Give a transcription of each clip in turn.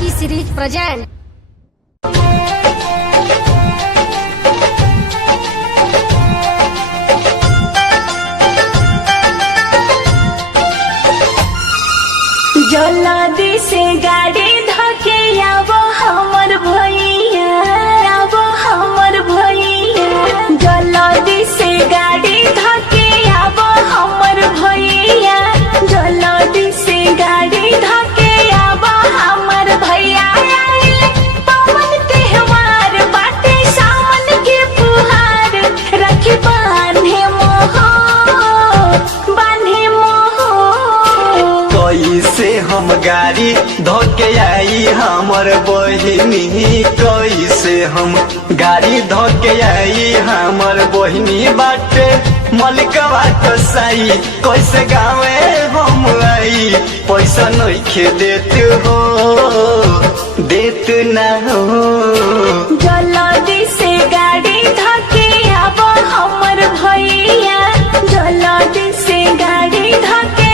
की series present. जल्दी से गाड़ी धके आवो हमर भैया, आवो हमर भैया। जल्दी से गाड़ी धके आवो हमर भैया, जल्दी से गाड़ी धके आवो हमर भैया। पवन त्योहार बाटे सावन के फुहार, रखी बांधे मोह, बांधे मोह। कैसे हम गाड़ी धोके आई हमर बहिनी, कैसे हम गाड़ी धोके आई हमर बहिनी बाटे मलिकवा कसाई। कैसे गावे हम आई पैसा नइखे देत हो, देत ना हो। जल्दी से गाड़ी धके आवो हमर भैया, जल्दी से गाड़ी धके।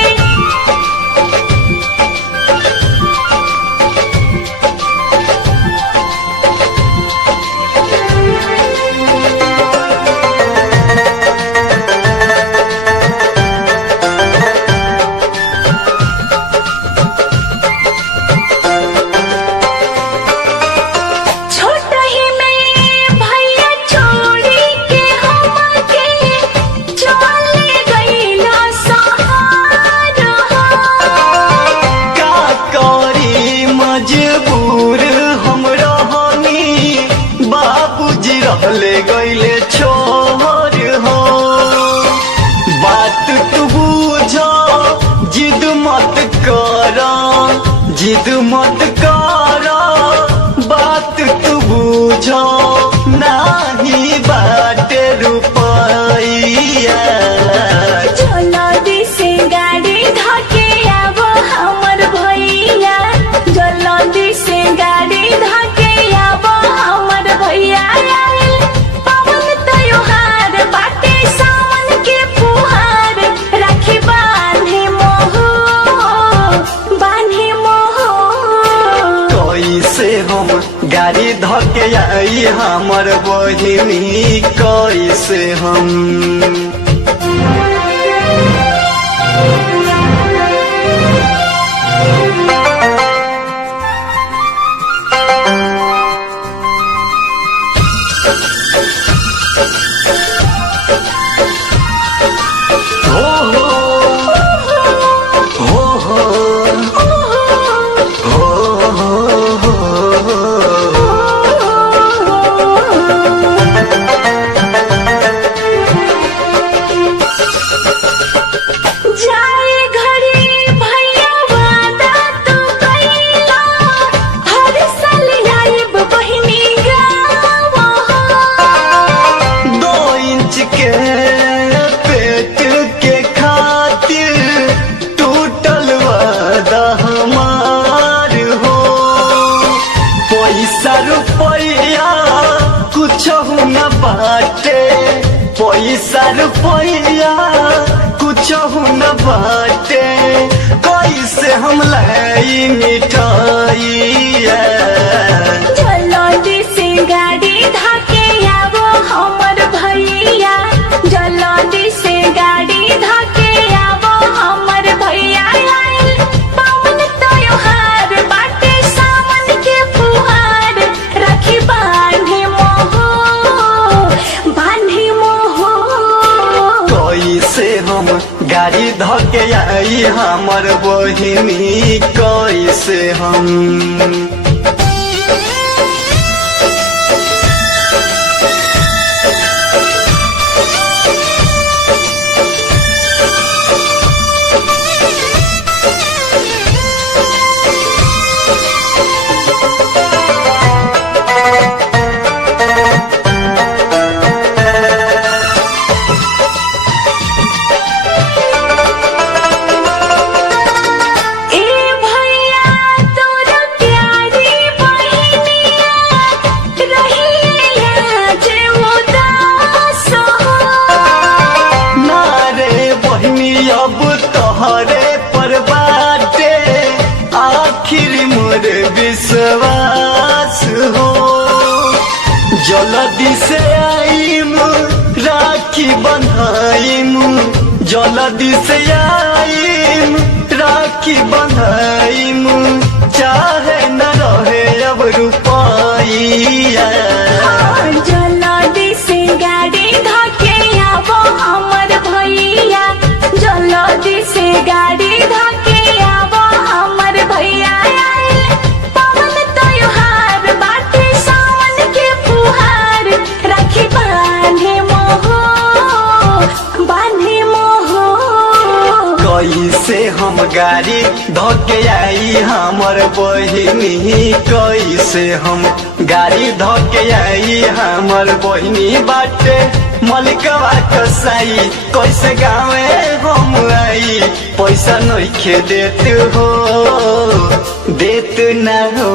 ले गईले छोर हो, बात तू बुझो, जिद मत करो, जिद मत करो, बात तू बुझो, नाही बाटे रुपैया। जल्दी से गाड़ी धके आवो हमर भैया, जल्दी से गाड़ी धके आवो हमर भैया। गाड़ी धके आई हमर बहिनी, कैसे हम पैसा रुपया कुछ न बाटे। कैसे हम लाई मिठाइया। जल्दी से गाड़ी धके आवो हमर भैया, जल्दी से गाड़ी धके आवो हमर भैया। पवन त्योहार बाटे सावन के फुहार, रखी बांधे मोह, बांधे मोह। कैसे हम गाड़ी धके आई हमर बहिनी, कैसे हम ए भैया तोरा प्यारी विश्वास हो। जल्दी से आईम राखी बंधाईम, जल्दी से आईम राखी बंधाईम, चाहे न रहे अब रुपया। जल्दी से गाड़ी धके आवो हमर भैया, जल्दी से गाड़ी धके आवो हमर भैया। पवन त्योहार बाटे सावन के फुहार, राखी बांधे मोहो बांधे मोहो। कैसे हम गाड़ी धके आई हमर बहिनी, कैसे हम गाड़ी धके आई हमर बहिनी बाटे मलिकवा कसाई। कैसे गावे हम आई पैसा नइखे देत हो, देत ना हो।